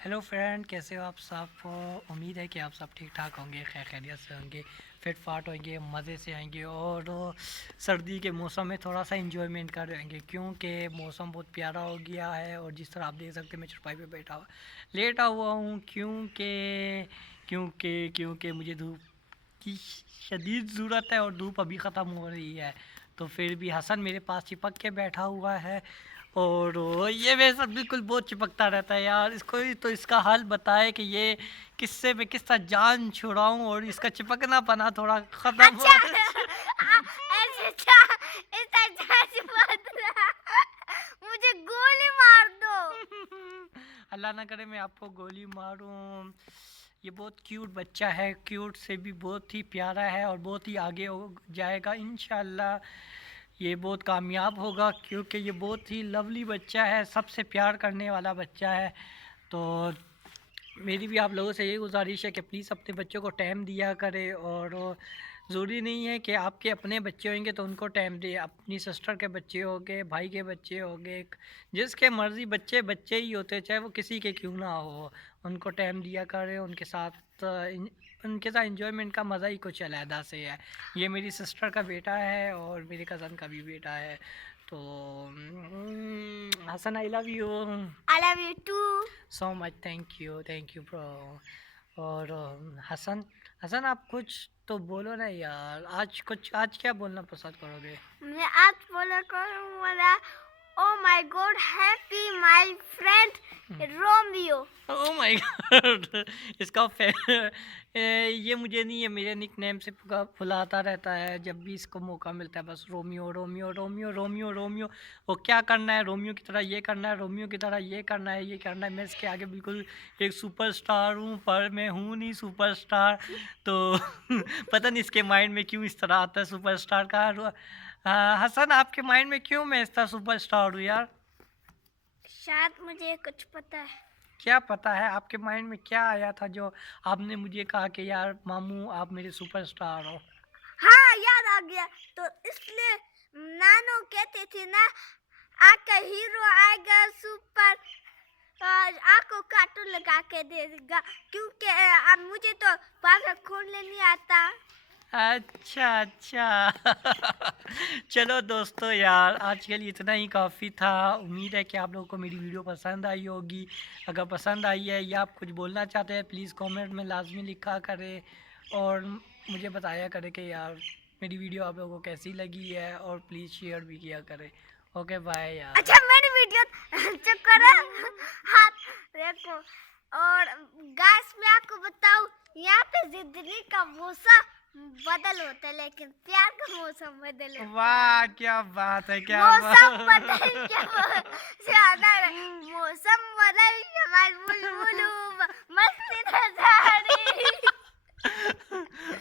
Hello friend, कैसे हो आप सब। उम्मीद है कि आप सब ठीक ठाक होंगे, खैर खैरियत से होंगे, फिट फाट होंगे, मज़े से आएंगे और सर्दी के मौसम में थोड़ा सा इंजॉयमेंट कर रहेंगे क्योंकि मौसम बहुत प्यारा हो गया है। और जिस तरह आप देख सकते हैं मैं चटाई पे बैठा हुआ लेटा हुआ हूँ क्योंकि मुझे धूप की शदीद ज़रूरत है और धूप अभी ख़त्म हो रही है। तो फिर भी हसन मेरे पास चिपक के बैठा हुआ है और ये मेरे साथ बिल्कुल बहुत चिपकता रहता है यार। इसको ही तो इसका हाल बताए कि ये किससे मैं किस तरह जान छुड़ाऊं और इसका चिपकना पना थोड़ा ख़त्म हो। अच्छा ऐसे अच्छा ऐसा जज मत रहा। मुझे गोली मार दो। अल्लाह ना करे मैं आपको गोली मारूं। ये बहुत क्यूट बच्चा है, क्यूट से भी बहुत ही प्यारा है और बहुत ही आगे हो जाएगा इंशाल्लाह। ये बहुत कामयाब होगा क्योंकि ये बहुत ही लवली बच्चा है, सबसे प्यार करने वाला बच्चा है। तो मेरी भी आप लोगों से यही गुजारिश है कि प्लीज़ अपने बच्चों को टाइम दिया करें। और ज़रूरी नहीं है कि आपके अपने बच्चे होंगे तो उनको टाइम दें, अपनी सिस्टर के बच्चे हो गए, भाई के बच्चे हो गए, जिसके मर्ज़ी बच्चे बच्चे ही होते, चाहे वो किसी के क्यों ना हो, उनको टाइम दिया करें। उनके साथ उनके साथ इंजॉयमेंट का मज़ा ही कुछ अलहदा से है। ये मेरी सिस्टर का बेटा है और मेरे कज़न का भी बेटा है। तो Hasan, I love you I love you too. So much. Thank you bro. और हसन, हसन आप कुछ तो बोलो ना यार। आज क्या बोलना पसंद करोगे? मैं आज बोला करूँगा oh my God happy my friend Romeo. Oh my God इसका ये मुझे नहीं है, मेरे निक नेम से बुलाता रहता है जब भी इसको मौका मिलता है, बस Romeo Romeo Romeo Romeo Romeo. वो क्या करना है, रोमियो की तरह ये करना है, रोमियो की तरह ये करना है, ये करना है। मैं इसके आगे बिल्कुल एक सुपरस्टार हूँ पर मैं हूँ नहीं सुपरस्टार। तो पता नहीं इसके माइंड में क्यों इस तरह आता है सुपरस्टार का। हसन, आपके माइंड में क्यों मैं इस तरह सुपरस्टार हूँ यार? शायद मुझे कुछ पता है। क्या पता है आपके माइंड में क्या आया था जो आपने मुझे कहा कि यार मामू आप मेरे सुपरस्टार हो? हाँ याद आ गया। तो इसलिए नानो कहते थे ना आपका हीरो आएगा सुपर और आपको कार्टून लगा के देगा क्योंकि अब मुझे तो पागल खोलने नहीं आता। अच्छा अच्छा चलो दोस्तों यार, आज के लिए इतना ही काफ़ी था। उम्मीद है कि आप लोगों को मेरी वीडियो पसंद आई होगी। अगर पसंद आई है या आप कुछ बोलना चाहते हैं प्लीज़ कमेंट में लाजमी लिखा करें और मुझे बताया करें कि यार मेरी वीडियो आप लोगों को कैसी लगी है और प्लीज़ शेयर भी किया करें। ओके बाय यार। अच्छा मेरी वीडियो चेक करो हाथ देखो। और गाइस मैं आपको बताऊं यहाँ पे जिंदगी का मौसम बदल होता है लेकिन प्यार का मौसम बदल होता वाह है। क्या बात है, क्या मौसम बात। बदल के ज्यादा मौसम बदल के हमारे बुलबुलू मस्ती नजारी।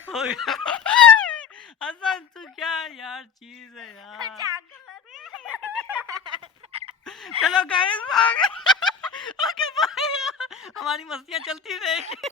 हो गया। हसन तू क्या यार चीज है यार। चलो गाइस ओके बाय। हमारी मस्तियाँ चलती रहेगी।